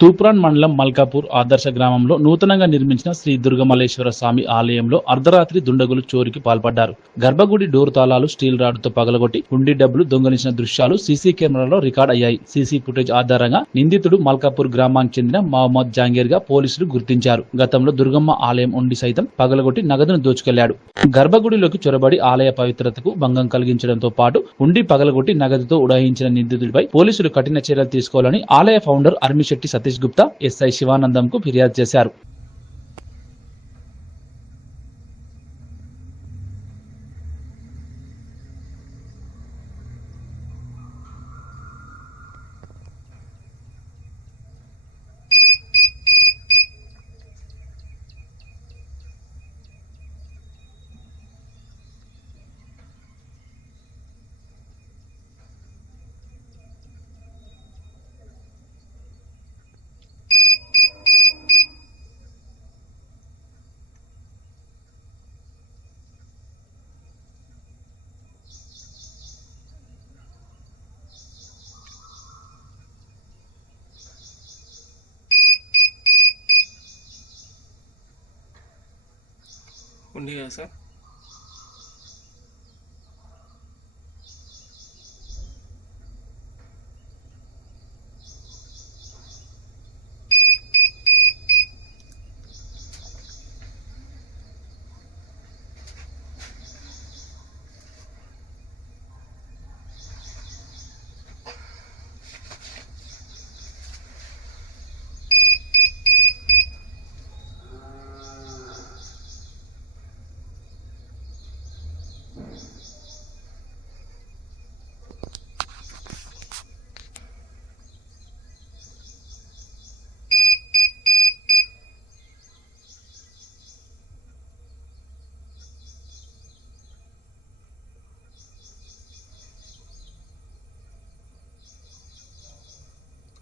తూప్రాన్ మండలం మల్కాపూర్ ఆదర్శ గ్రామంలో నూతనంగా నిర్మించిన శ్రీ దుర్గమలేశ్వర స్వామి ఆలయంలో అర్ధరాత్రి దుండగులు చోరికి పాల్పడ్డారు. గర్భగుడి డోర్ తాళాలు స్టీల్ రాడ్తో పగలగొట్టి హుండీ డబ్బులు దొంగలించిన దృశ్యాలు సీసీ కెమెరాలో రికార్డ్ అయ్యాయి. సీసీ ఫుటేజ్ ఆధారంగా నిందితుడు మల్కాపూర్ గ్రామానికి చెందిన మహమ్మద్ జాంగీర్గా పోలీసులు గుర్తించారు. గతంలో దుర్గమ్మ ఆలయం ఉండి సైతం పగలగొట్టి నగదును దోచుకెళ్ళాడు. గర్భగుడిలోకి చొరబడి ఆలయ పవిత్రతకు భంగం కలిగించడంతో పాటు ఉండి పగలగొట్టి నగదుతో ఉడాయించిన నిందితుడిపై పోలీసులు కఠిన చర్యలు తీసుకోవాలని ఆలయ ఫౌండర్ అర్మిశెట్టి సతీష్ గుప్తా ఎస్ఐ శివానందంకు ఫిర్యాదు చేశారు. উনি আছে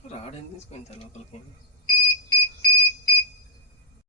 సార్ రాడని తీసుకొని లోపలికి.